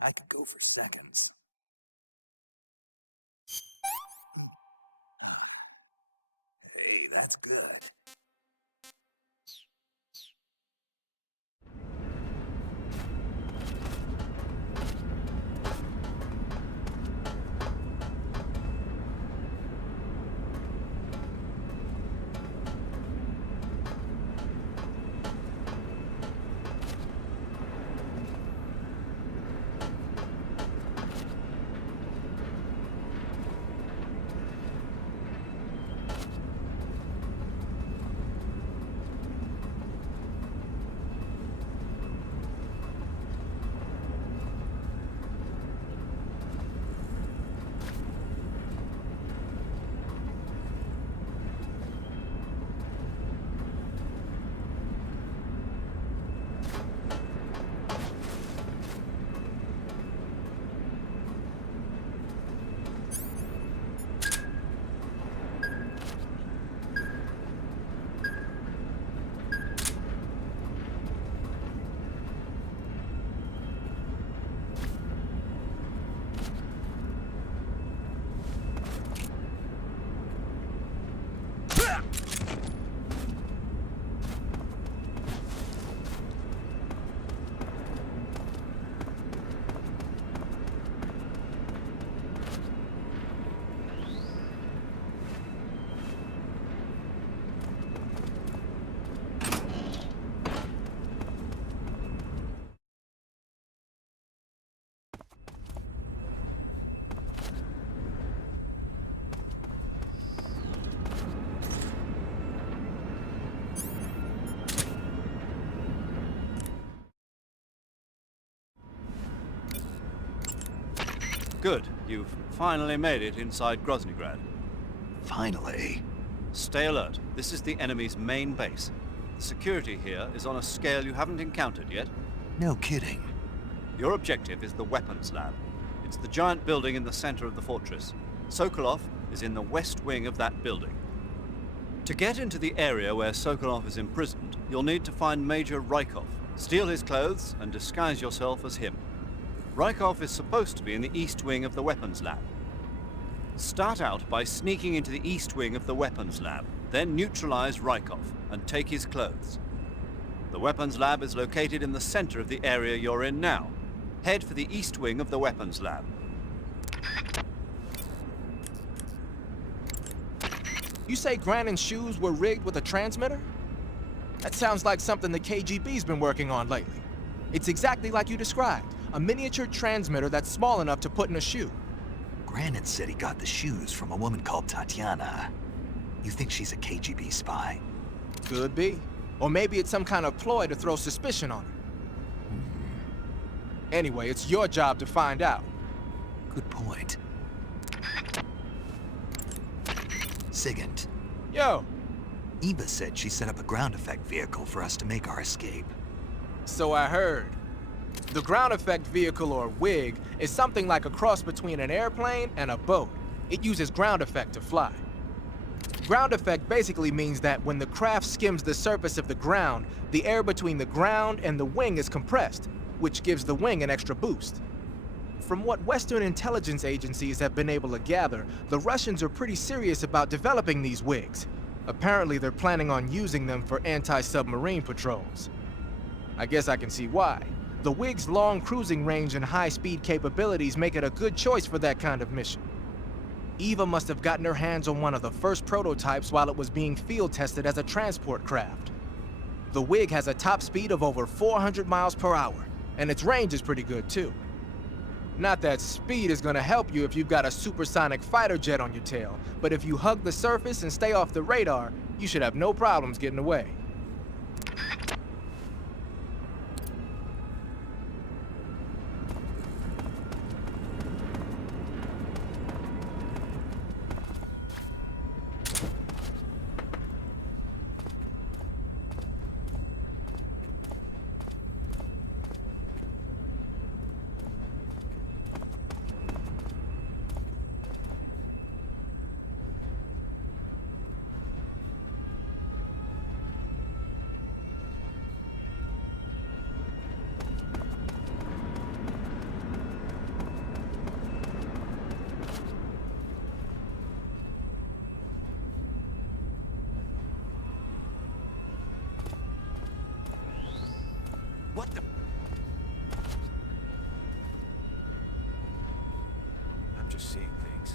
I could go for seconds. Hey, that's good. Good. You've finally made it inside Groznygrad. Finally. Stay alert. This is the enemy's main base. The security here is on a scale you haven't encountered yet. No kidding. Your objective is the weapons lab. It's the giant building in the center of the fortress. Sokolov is in the west wing of that building. To get into the area where Sokolov is imprisoned, you'll need to find Major Rykov, steal his clothes, and disguise yourself as him. Rykov is supposed to be in the east wing of the weapons lab. Start out by sneaking into the east wing of the weapons lab, then neutralize Rykov and take his clothes. The weapons lab is located in the center of the area you're in now. Head for the east wing of the weapons lab. You say Grannon's shoes were rigged with a transmitter? That sounds like something the KGB's been working on lately. It's exactly like you described, a miniature transmitter that's small enough to put in a shoe. Grannon said he got the shoes from a woman called Tatiana. You think she's a KGB spy? Could be. Or maybe it's some kind of ploy to throw suspicion on her. Anyway, it's your job to find out. Good point. Sigint. Yo! Eva said she set up a ground effect vehicle for us to make our escape. So I heard. The ground effect vehicle, or WIG, is something like a cross between an airplane and a boat. It uses ground effect to fly. Ground effect basically means that when the craft skims the surface of the ground, the air between the ground and the wing is compressed, which gives the wing an extra boost. From what Western intelligence agencies have been able to gather, the Russians are pretty serious about developing these WIGs. Apparently, they're planning on using them for anti-submarine patrols. I guess I can see why. The WIG's long cruising range and high-speed capabilities make it a good choice for that kind of mission. Eva must have gotten her hands on one of the first prototypes while it was being field tested as a transport craft. The WIG has a top speed of over 400 miles per hour, and its range is pretty good too. Not that speed is gonna help you if you've got a supersonic fighter jet on your tail, but if you hug the surface and stay off the radar, you should have no problems getting away. I'm just seeing things.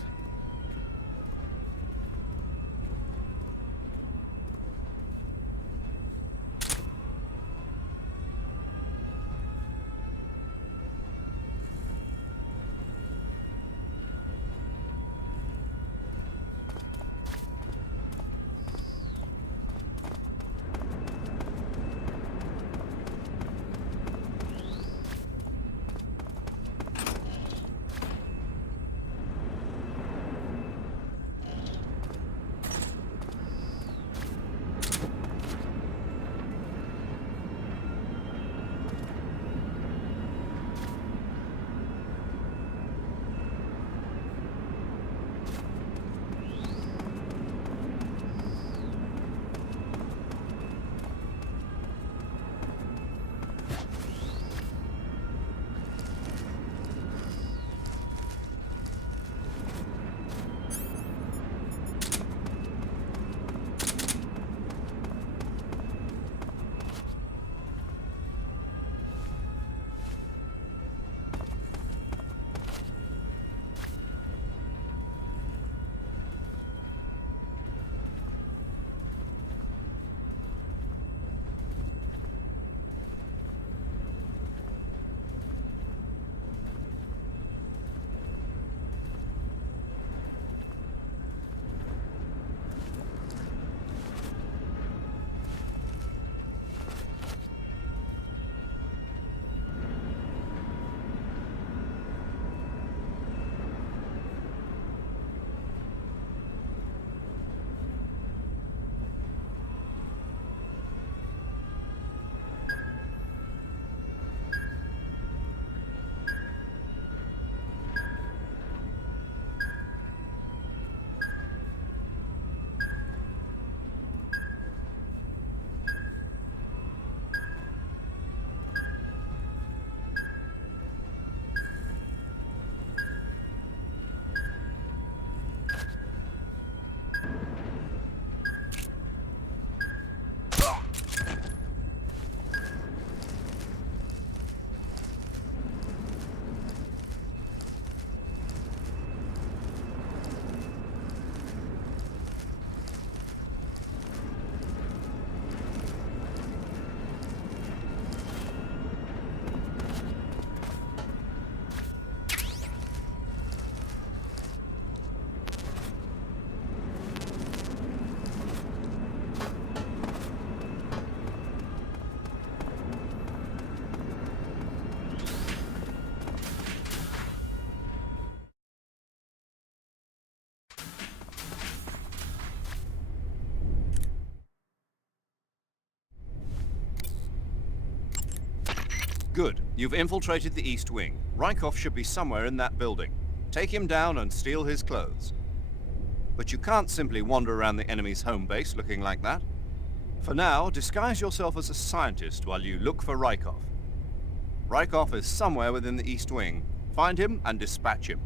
Good. You've infiltrated the East Wing. Rykov should be somewhere in that building. Take him down and steal his clothes. But you can't simply wander around the enemy's home base looking like that. For now, disguise yourself as a scientist while you look for Rykov. Rykov is somewhere within the East Wing. Find him and dispatch him.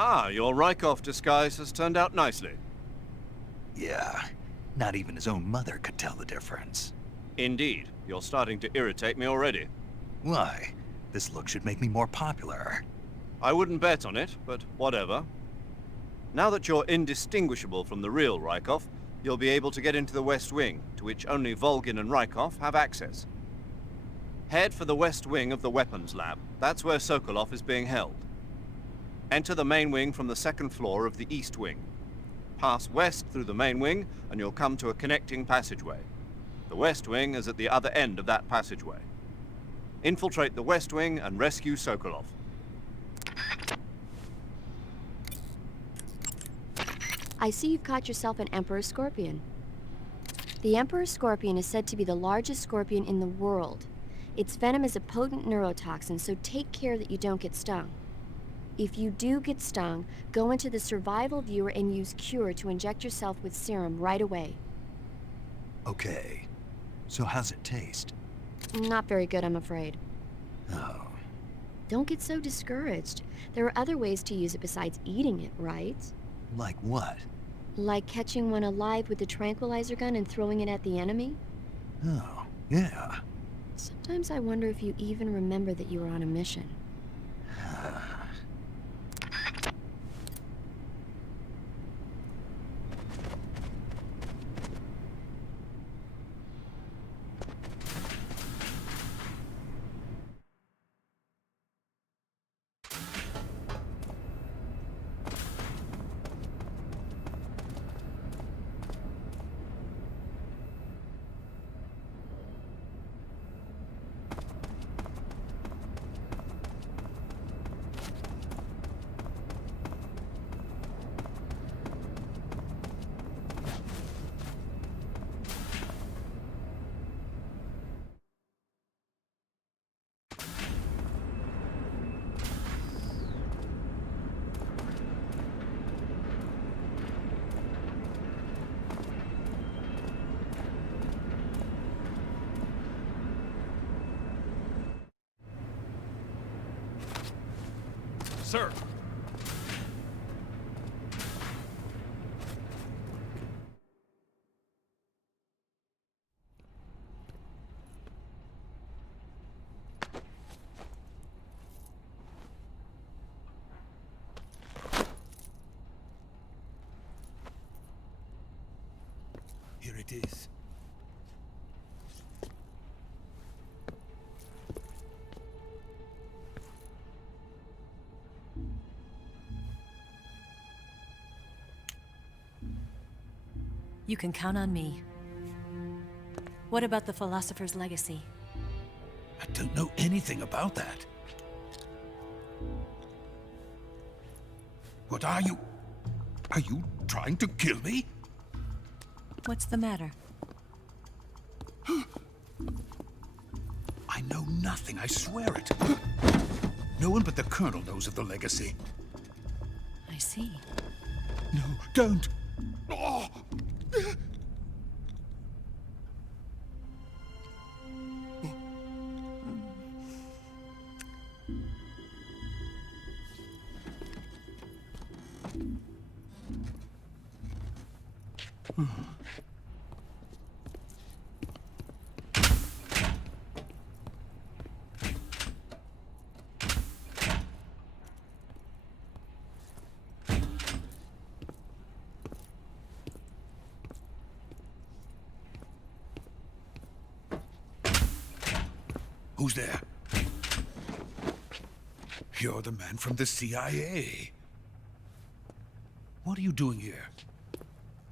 Ah, your Rykov disguise has turned out nicely. Yeah, not even his own mother could tell the difference. Indeed, you're starting to irritate me already. Why? This look should make me more popular. I wouldn't bet on it, but whatever. Now that you're indistinguishable from the real Rykov, you'll be able to get into the West Wing, to which only Volgin and Rykov have access. Head for the West Wing of the Weapons Lab. That's where Sokolov is being held. Enter the main wing from the second floor of the East Wing. Pass west through the main wing, and you'll come to a connecting passageway. The West Wing is at the other end of that passageway. Infiltrate the West Wing and rescue Sokolov. I see you've caught yourself an Emperor Scorpion. The Emperor Scorpion is said to be the largest scorpion in the world. Its venom is a potent neurotoxin, so take care that you don't get stung. If you do get stung, go into the survival viewer and use Cure to inject yourself with serum right away. Okay. So how's it taste? Not very good, I'm afraid. Oh. Don't get so discouraged. There are other ways to use it besides eating it, right? Like what? Like catching one alive with a tranquilizer gun and throwing it at the enemy? Oh, yeah. Sometimes I wonder if you even remember that you were on a mission. Sir! Here it is. You can count on me. What about the philosopher's legacy? I don't know anything about that. What are you? Are you trying to kill me? What's the matter? I know nothing, I swear it. No one but the Colonel knows of the legacy. I see. No, don't! Oh. Who's there? You're the man from the CIA. What are you doing here?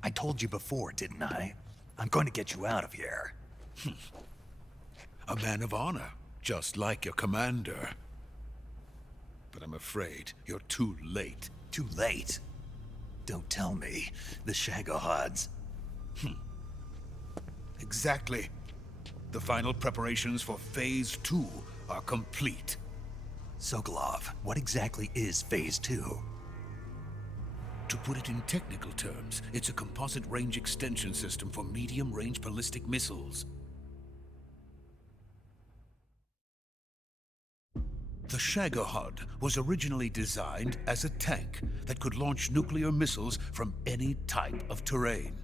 I told you before, didn't I? I'm going to get you out of here. A man of honor, just like your commander. But I'm afraid you're too late. Too late? Don't tell me. The Shagohods. Exactly. The final preparations for Phase 2 are complete. Sokolov, what exactly is Phase 2? To put it in technical terms, it's a composite range extension system for medium-range ballistic missiles. The Shagohod was originally designed as a tank that could launch nuclear missiles from any type of terrain.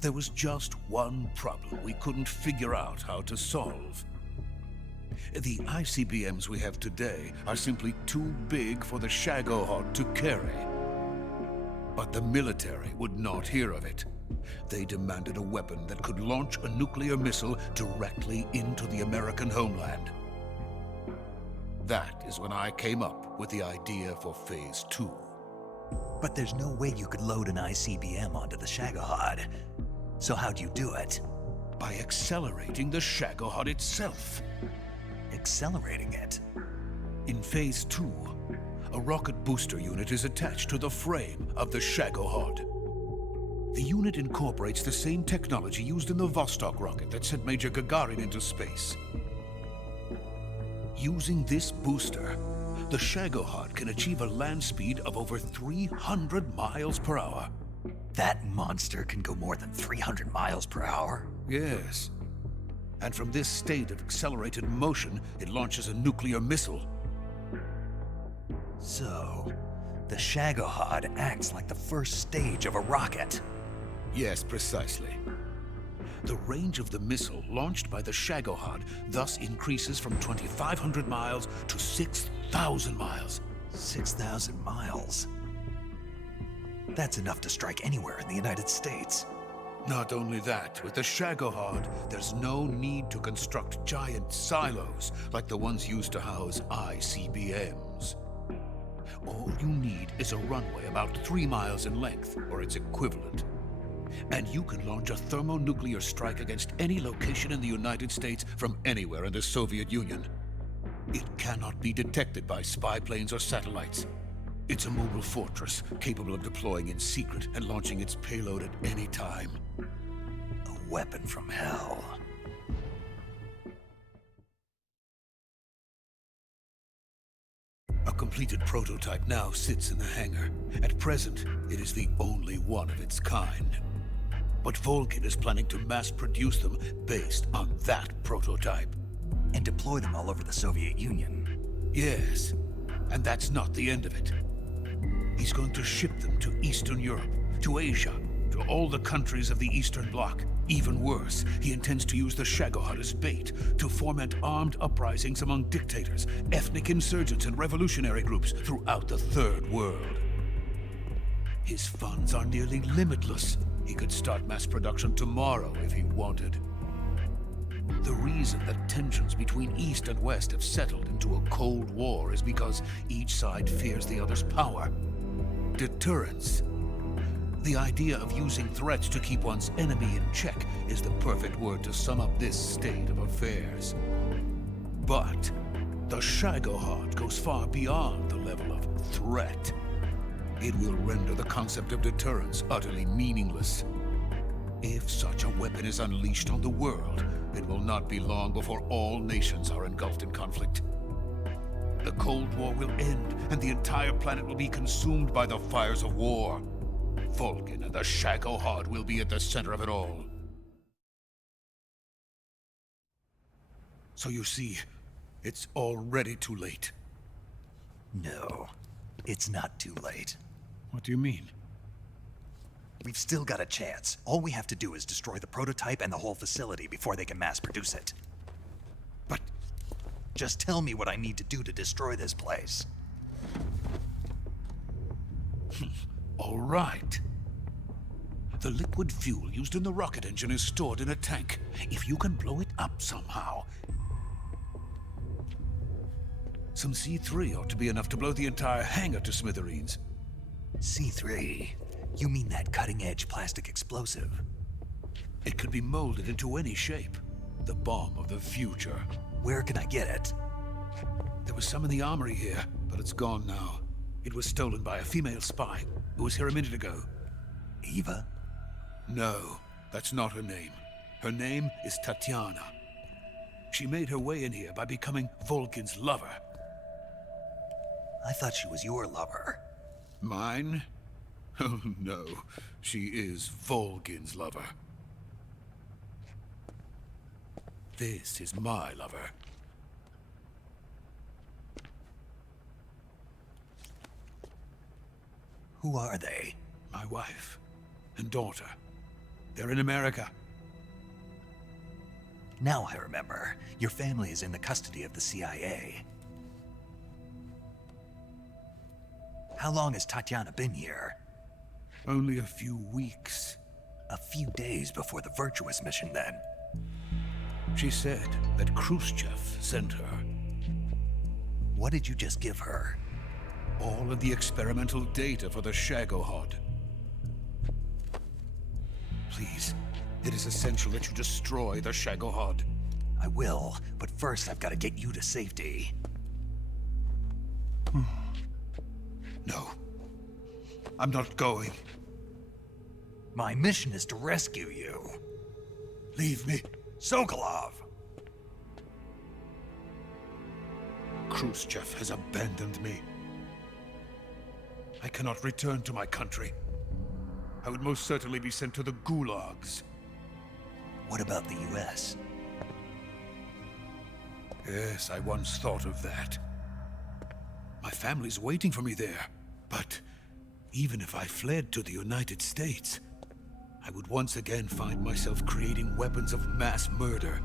There was just one problem we couldn't figure out how to solve. The ICBMs we have today are simply too big for the Shagohod to carry. But the military would not hear of it. They demanded a weapon that could launch a nuclear missile directly into the American homeland. That is when I came up with the idea for Phase 2. But there's no way you could load an ICBM onto the Shagohod. So how'd you do it? By accelerating the Shagohod itself. Accelerating it? In Phase 2, a rocket booster unit is attached to the frame of the Shagohod. The unit incorporates the same technology used in the Vostok rocket that sent Major Gagarin into space. Using this booster, the Shagohod can achieve a land speed of over 300 miles per hour. That monster can go more than 300 miles per hour? Yes. And from this state of accelerated motion, it launches a nuclear missile. So, the Shagohod acts like the first stage of a rocket. Yes, precisely. The range of the missile launched by the Shagohod thus increases from 2,500 miles to 6,000 miles. 6,000 miles? That's enough to strike anywhere in the United States. Not only that, with the Shagohod, there's no need to construct giant silos like the ones used to house ICBMs. All you need is a runway about 3 miles in length, or its equivalent. And you can launch a thermonuclear strike against any location in the United States from anywhere in the Soviet Union. It cannot be detected by spy planes or satellites. It's a mobile fortress, capable of deploying in secret and launching its payload at any time. A weapon from hell. A completed prototype now sits in the hangar. At present, it is the only one of its kind. But Volgin is planning to mass-produce them based on that prototype. And deploy them all over the Soviet Union. Yes, and that's not the end of it. He's going to ship them to Eastern Europe, to Asia, to all the countries of the Eastern Bloc. Even worse, he intends to use the Shagohod as bait to foment armed uprisings among dictators, ethnic insurgents, and revolutionary groups throughout the Third World. His funds are nearly limitless. He could start mass production tomorrow if he wanted. The reason that tensions between East and West have settled into a Cold War is because each side fears the other's power. Deterrence. The idea of using threats to keep one's enemy in check is the perfect word to sum up this state of affairs. But the Shagohod goes far beyond the level of threat. It will render the concept of deterrence utterly meaningless. If such a weapon is unleashed on the world, it will not be long before all nations are engulfed in conflict. The Cold War will end, and the entire planet will be consumed by the fires of war. Volgin and the Shagohod will be at the center of it all. So you see, it's already too late. No, it's not too late. What do you mean? We've still got a chance. All we have to do is destroy the prototype and the whole facility before they can mass produce it. But just tell me what I need to do to destroy this place. all right. The liquid fuel used in the rocket engine is stored in a tank. If you can blow it up somehow... Some C3 ought to be enough to blow the entire hangar to smithereens. C3? You mean that cutting-edge plastic explosive? It could be molded into any shape. The bomb of the future. Where can I get it? There was some in the armory here, but it's gone now. It was stolen by a female spy who was here a minute ago. Eva? No, that's not her name. Her name is Tatiana. She made her way in here by becoming Volgin's lover. I thought she was your lover. Mine? Oh no, she is Volgin's lover. This is my lover. Who are they? My wife and daughter. They're in America. Now I remember. Your family is in the custody of the CIA. How long has Tatiana been here? Only a few weeks. A few days before the Virtuous mission, then. She said that Khrushchev sent her. What did you just give her? All of the experimental data for the Shagohod. Please, it is essential that you destroy the Shagohod. I will, but first I've got to get you to safety. No. I'm not going. My mission is to rescue you. Leave me. Sokolov! Khrushchev has abandoned me. I cannot return to my country. I would most certainly be sent to the gulags. What about the US? Yes, I once thought of that. My family's waiting for me there. But even if I fled to the United States, I would once again find myself creating weapons of mass murder.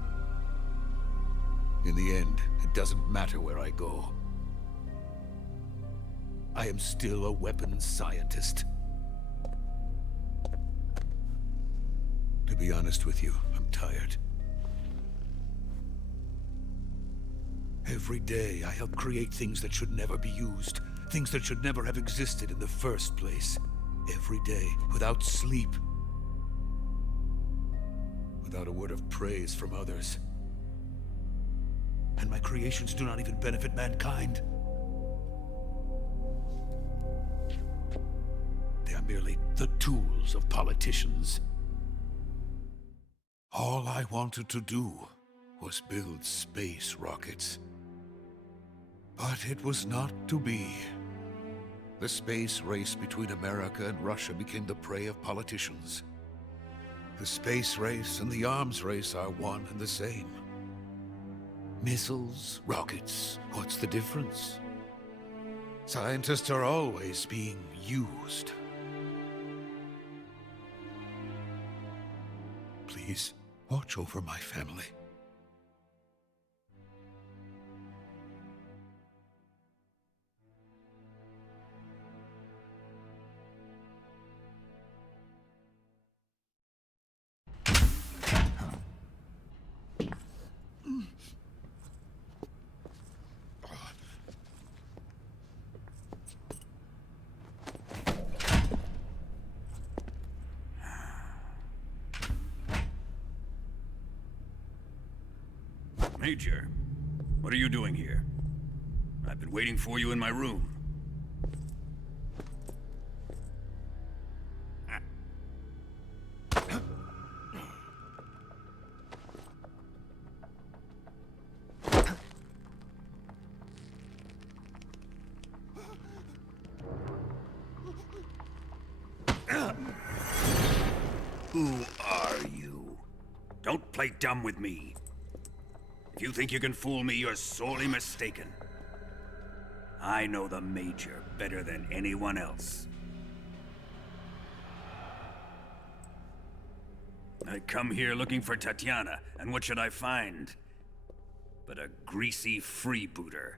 In the end, it doesn't matter where I go. I am still a weapons scientist. To be honest with you, I'm tired. Every day, I help create things that should never be used. Things that should never have existed in the first place. Every day, without sleep. Without a word of praise from others. And my creations do not even benefit mankind. They are merely the tools of politicians. All I wanted to do was build space rockets. But it was not to be. The space race between America and Russia became the prey of politicians. The space race and the arms race are one and the same. Missiles, rockets, what's the difference? Scientists are always being used. Please, watch over my family. Major, what are you doing here? I've been waiting for you in my room. Who are you? Don't play dumb with me. If you think you can fool me, you're sorely mistaken. I know the Major better than anyone else. I come here looking for Tatiana, and what should I find? But a greasy freebooter.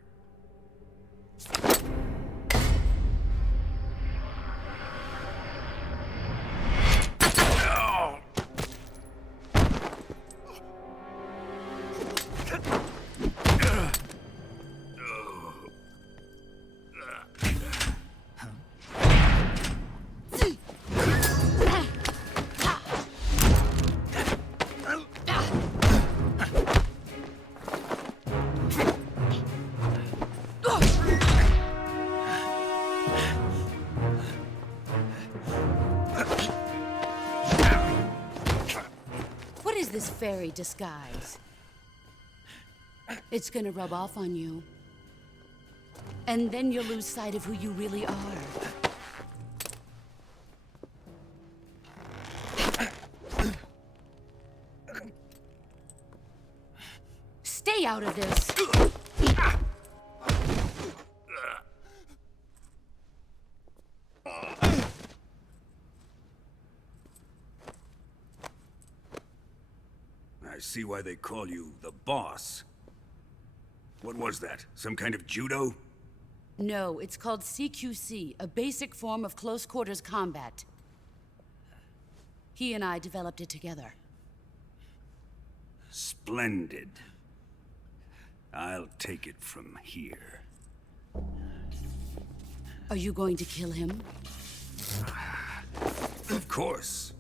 This fairy disguise. It's gonna rub off on you. And then you'll lose sight of who you really are. Stay out of this! I see why they call you the boss. What was that? Some kind of judo? No, it's called CQC, a basic form of close quarters combat. He and I developed it together. Splendid. I'll take it from here. Are you going to kill him? Of course.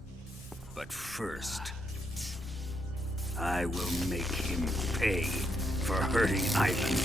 But first, I will make him pay for hurting Ivan.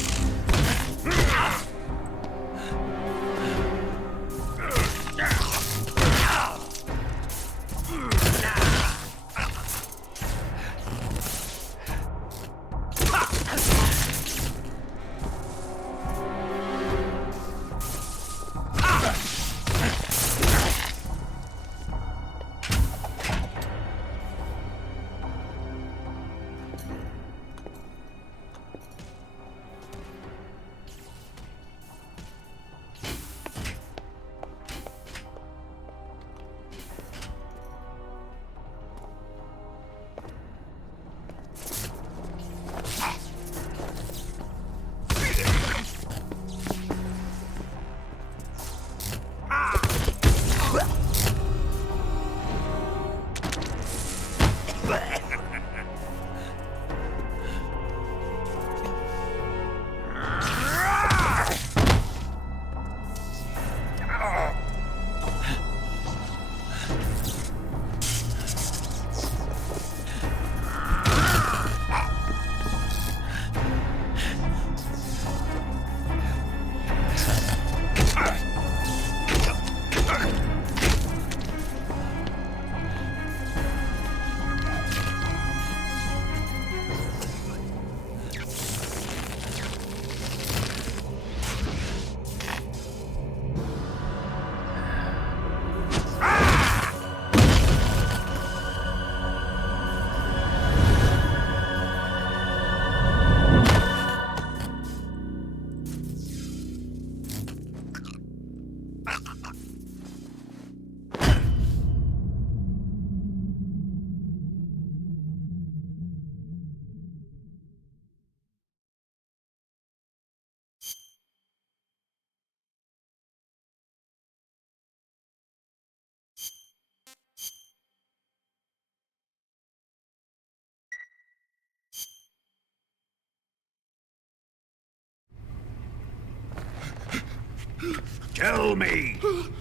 Tell me!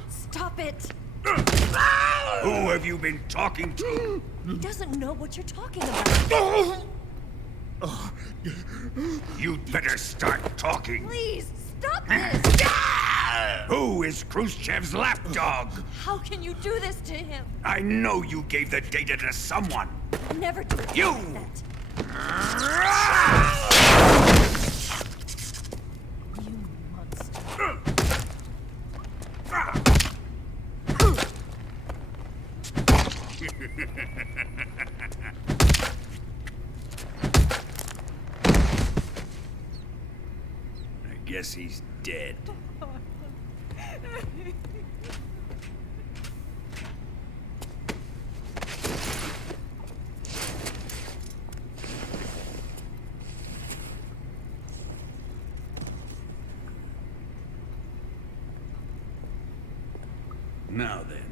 Stop it! Who have you been talking to? He doesn't know what you're talking about. You'd better start talking. Please, stop this! Who is Khrushchev's lapdog? How can you do this to him? I know you gave the data to someone. Never do You! that. You monster. I guess he's dead. Now then,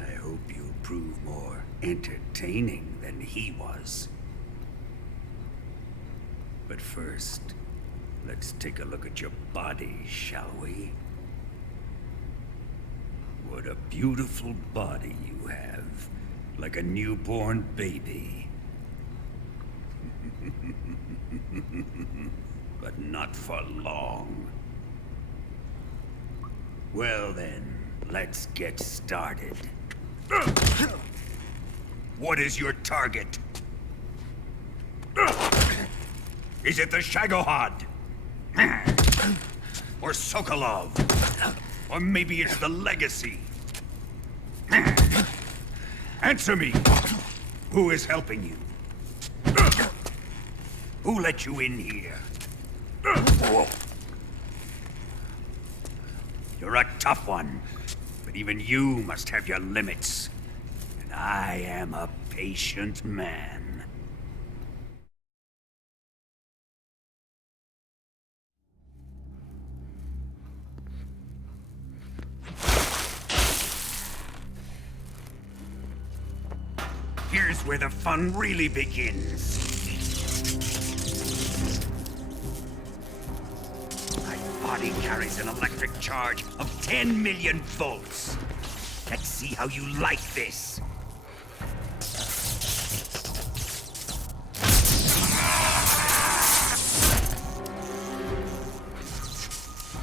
I hope you'll prove more entertaining than he was. But first, let's take a look at your body, shall we? What a beautiful body you have, like a newborn baby. But not for long. Well then, let's get started. What is your target? Is it the Shagohod? Or Sokolov? Or maybe it's the Legacy? Answer me! Who is helping you? Who let you in here? You're a tough one, but even you must have your limits. And I am a patient man. Here's where the fun really begins. My body carries an electric charge of 10 million volts. Let's see how you like this.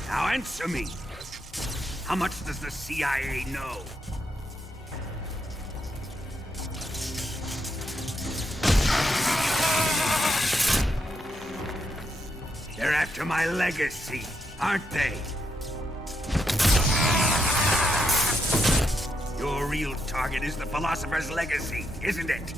Now answer me. How much does the CIA know? They're after my legacy, aren't they? Your real target is the philosopher's legacy, isn't it?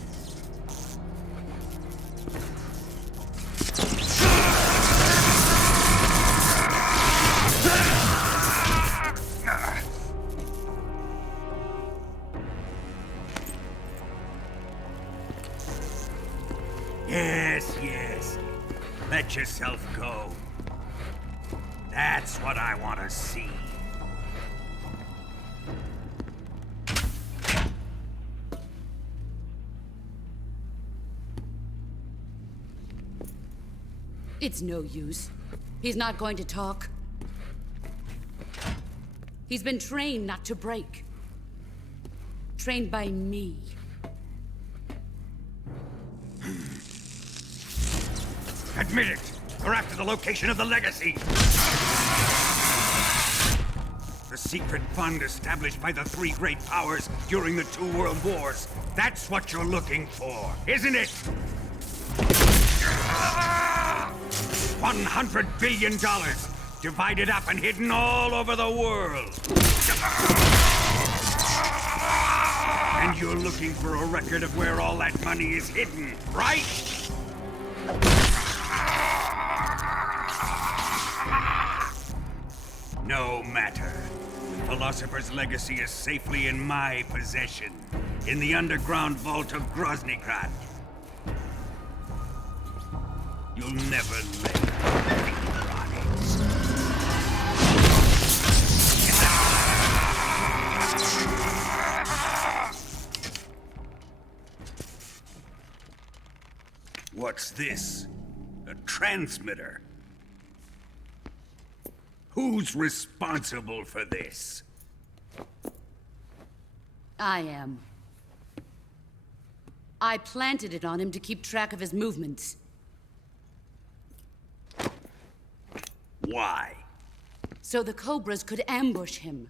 Yes, yes. Let yourself go. That's what I want to see. It's no use. He's not going to talk. He's been trained not to break. Trained by me. Admit it! We're after the location of the legacy! The secret fund established by the three great powers during the 2 world wars. That's what you're looking for, isn't it? $100 billion, divided up and hidden all over the world. And you're looking for a record of where all that money is hidden, right? No matter. The Philosopher's legacy is safely in my possession, in the underground vault of Groznygrad. You'll never lay on it. What's this? A transmitter? Who's responsible for this? I am. I planted it on him to keep track of his movements. Why? So the Cobras could ambush him.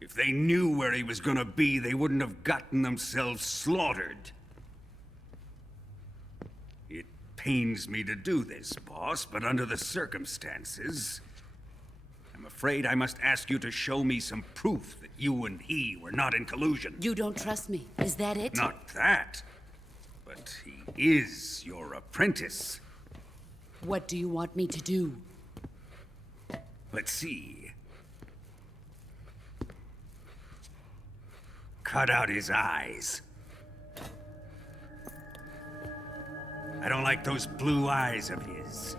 If they knew where he was gonna be, they wouldn't have gotten themselves slaughtered. It pains me to do this, boss, but under the circumstances, I'm afraid I must ask you to show me some proof that you and he were not in collusion. You don't trust me, is that it? Not that, but he is your apprentice. What do you want me to do? Let's see. Cut out his eyes. I don't like those blue eyes of his.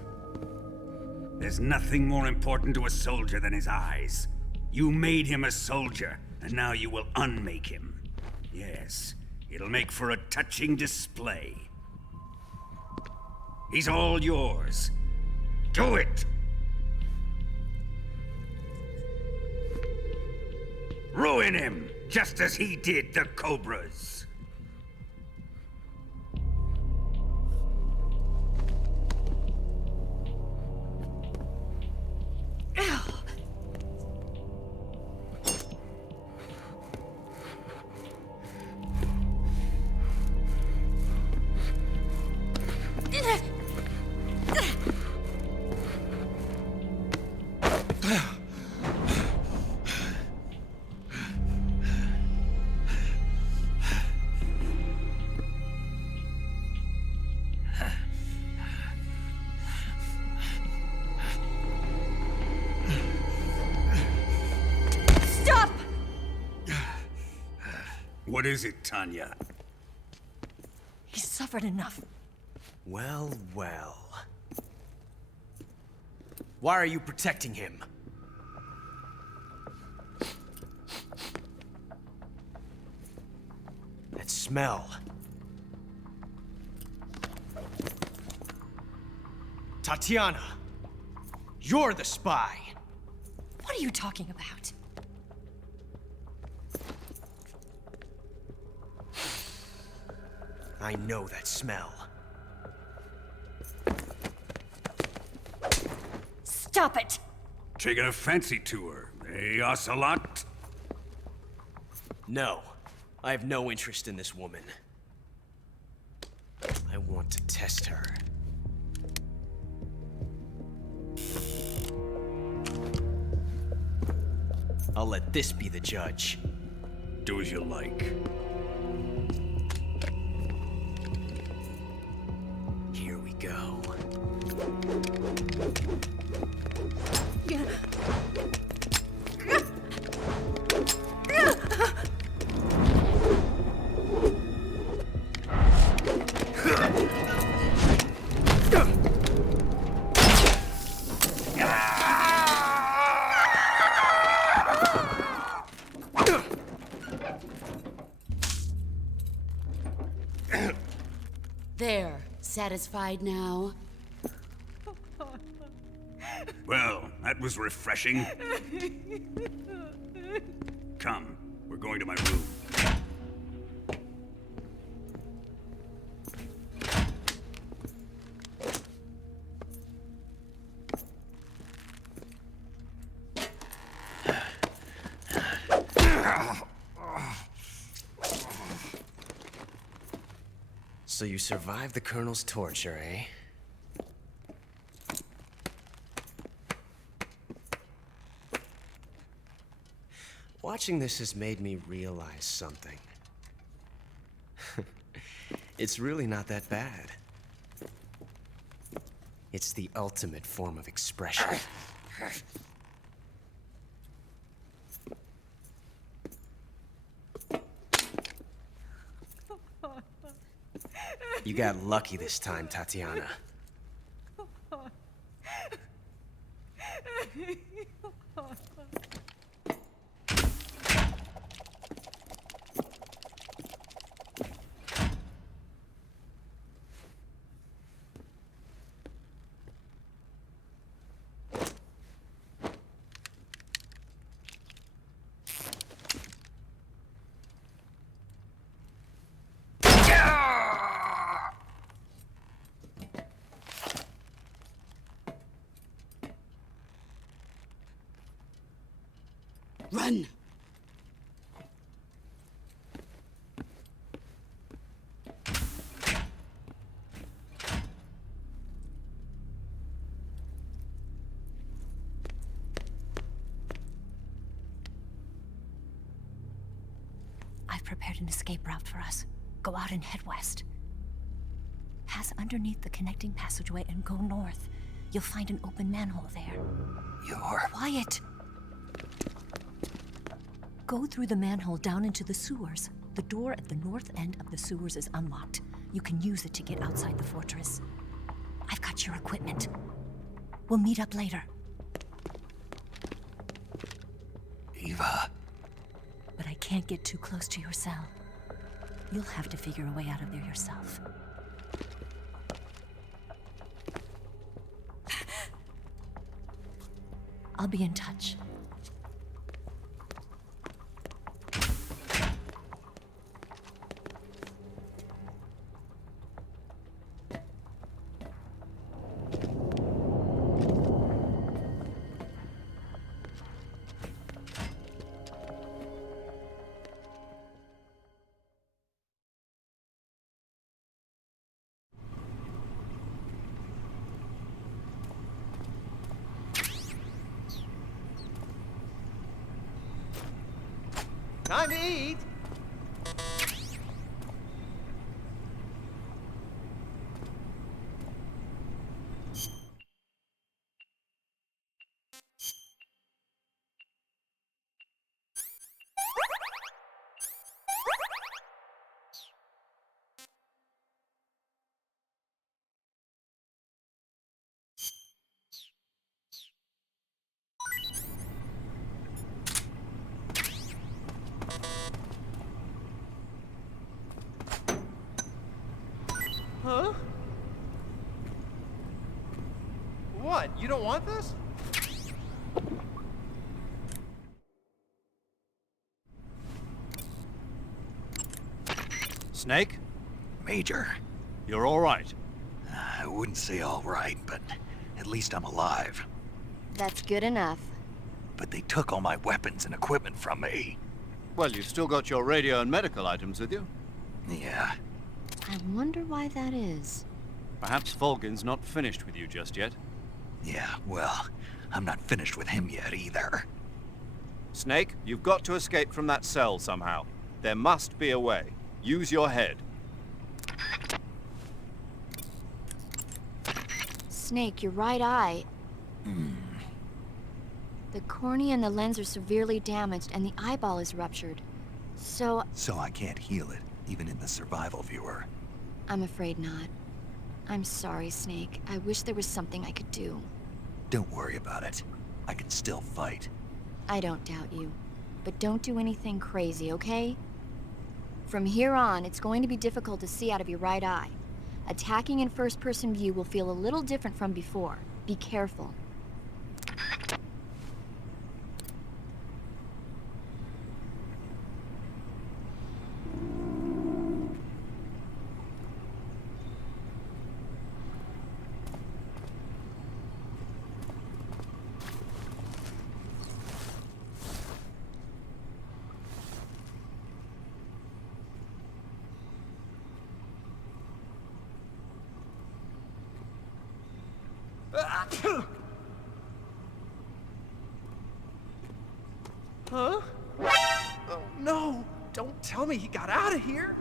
There's nothing more important to a soldier than his eyes. You made him a soldier, and now you will unmake him. Yes, it'll make for a touching display. He's all yours. Do it! Ruin him, just as he did the Cobras. What is it, Tanya? He's suffered enough. Well, well. Why are you protecting him? That smell. Tatiana! You're the spy! What are you talking about? I know that smell. Stop it! Taking a fancy to her, eh, Ocelot? No. I have no interest in this woman. I want to test her. I'll let this be the judge. Do as you like. Here we go. There. Satisfied now? Well, that was refreshing. Come, we're going to my room. So you survived the Colonel's torture, eh? Watching this has made me realize something. It's really not that bad. It's the ultimate form of expression. You got lucky this time, Tatiana. Run! I've prepared an escape route for us. Go out and head west. Pass underneath the connecting passageway and go north. You'll find an open manhole there. You're... Quiet! Go through the manhole down into the sewers. The door at the north end of the sewers is unlocked. You can use it to get outside the fortress. I've got your equipment. We'll meet up later. Eva... But I can't get too close to your cell. You'll have to figure a way out of there yourself. I'll be in touch. Time to eat! don't want this? Snake, Major, you're all right. I wouldn't say all right, but at least I'm alive. That's good enough. But they took all my weapons and equipment from me. Well, you've still got your radio and medical items with you. Yeah. I wonder why that is. Perhaps Volgin's not finished with you just yet. Yeah, well, I'm not finished with him yet either. Snake, you've got to escape from that cell somehow. There must be a way. Use your head. Snake, your right eye. The cornea and the lens are severely damaged, and the eyeball is ruptured. So I can't heal it, even in the survival viewer. I'm afraid not. I'm sorry, Snake. I wish there was something I could do. Don't worry about it. I can still fight. I don't doubt you. But don't do anything crazy, okay? From here on, it's going to be difficult to see out of your right eye. Attacking in first-person view will feel a little different from before. Be careful. Huh? Oh, no! Don't tell me he got out of here!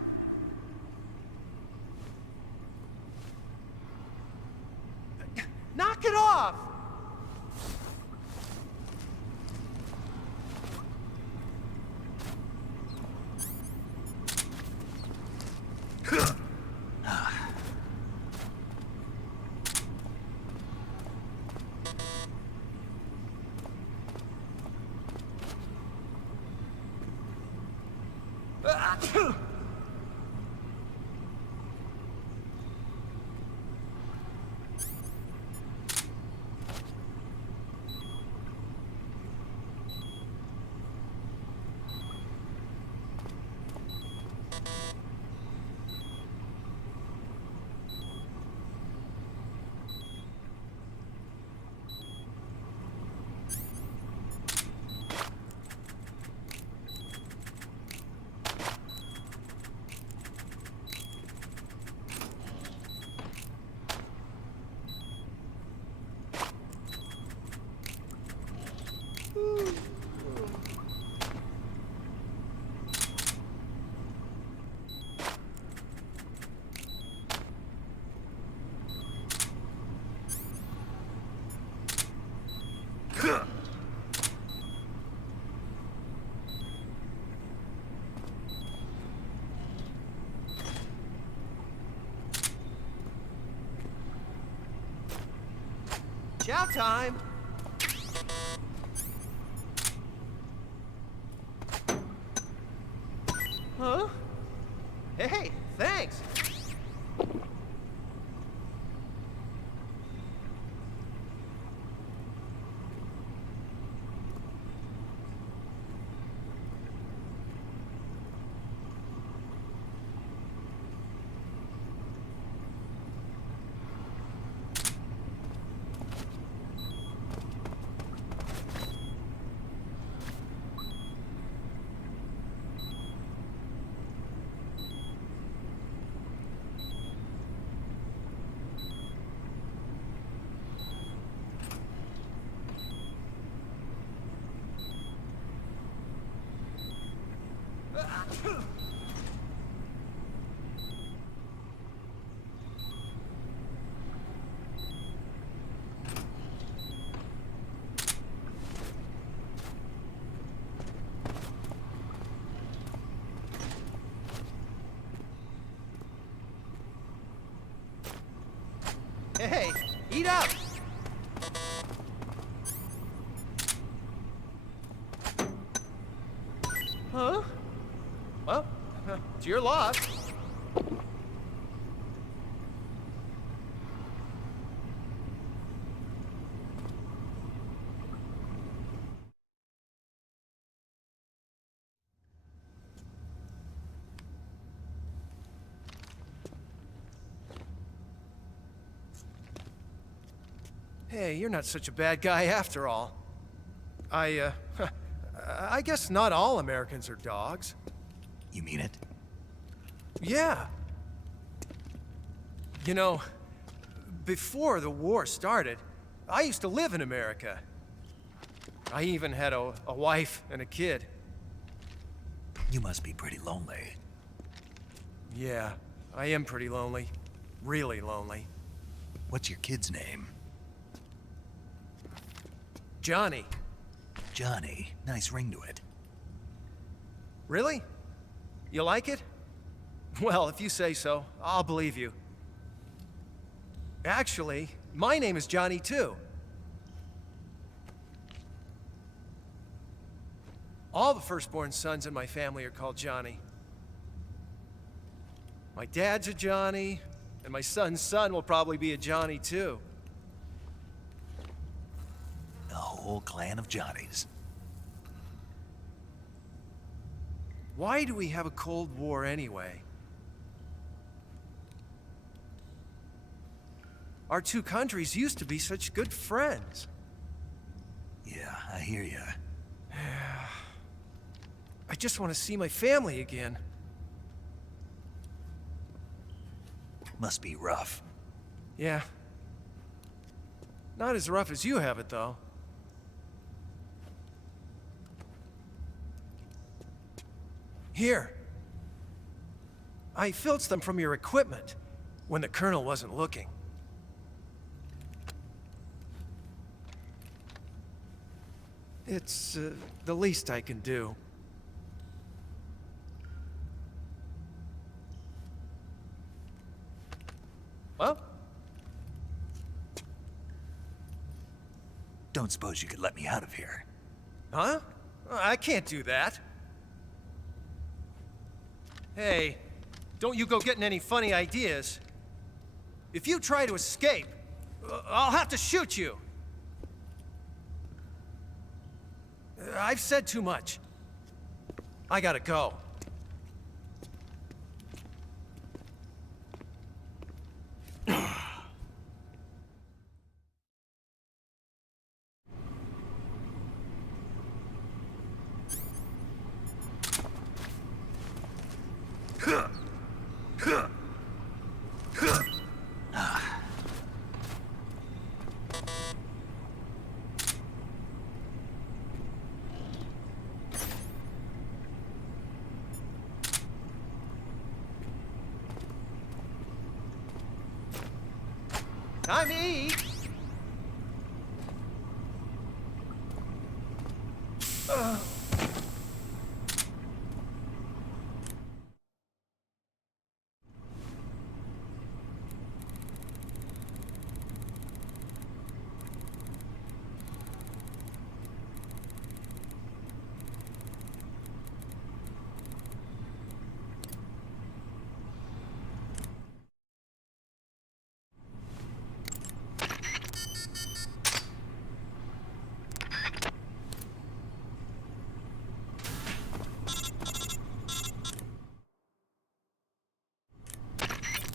Knock it off! Chow time! Huh? Hey, thanks! Hey, eat up! Huh? Well, it's your loss. Hey, you're not such a bad guy after all. I guess not all Americans are dogs. You mean it? Yeah. You know, before the war started, I used to live in America. I even had a wife and a kid. You must be pretty lonely. Yeah, I am pretty lonely. Really lonely. What's your kid's name? Johnny. Johnny. Nice ring to it. Really? You like it? Well, if you say so, I'll believe you. Actually, my name is Johnny too. All the firstborn sons in my family are called Johnny. My dad's a Johnny, and my son's son will probably be a Johnny too. A whole clan of Johnnies. Why do we have a Cold War anyway? Our two countries used to be such good friends. Yeah, I hear ya. I just want to see my family again. Must be rough. Yeah. Not as rough as you have it, though. Here. I filched them from your equipment when the Colonel wasn't looking. It's the least I can do. Well? Don't suppose you could let me out of here? Huh? I can't do that. Hey, don't you go getting any funny ideas. If you try to escape, I'll have to shoot you. I've said too much. I gotta go. Time to eat.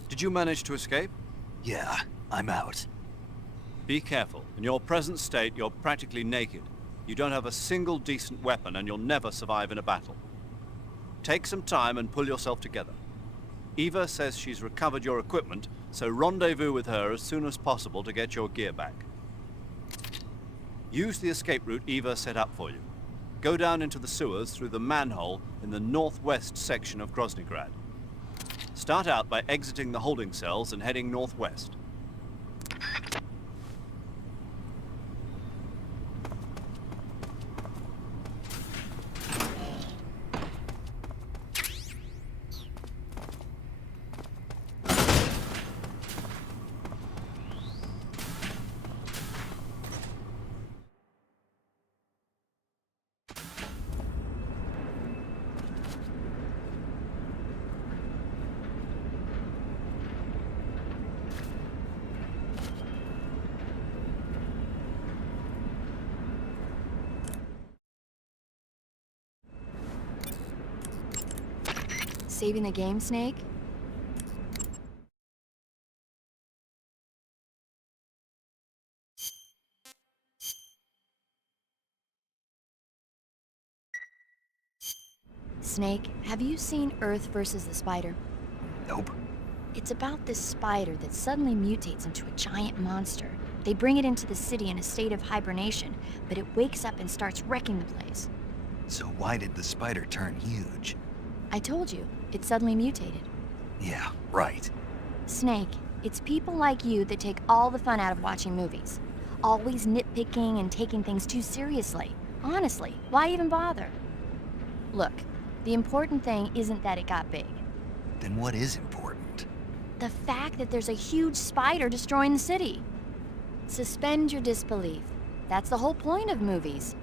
Did you manage to escape? Yeah, I'm out. Be careful. In your present state, you're practically naked. You don't have a single decent weapon, and you'll never survive in a battle. Take some time and pull yourself together. Eva says she's recovered your equipment, so rendezvous with her as soon as possible to get your gear back. Use the escape route Eva set up for you. Go down into the sewers through the manhole in the northwest section of Groznygrad. Start out by exiting the holding cells and heading northwest. Saving the game, Snake? Snake, have you seen Earth versus the Spider? Nope. It's about this spider that suddenly mutates into a giant monster. They bring it into the city in a state of hibernation, but it wakes up and starts wrecking the place. So why did the spider turn huge? I told you, it suddenly mutated. Yeah, right. Snake, it's people like you that take all the fun out of watching movies. Always nitpicking and taking things too seriously. Honestly, why even bother? Look, the important thing isn't that it got big. Then what is important? The fact that there's a huge spider destroying the city. Suspend your disbelief. That's the whole point of movies.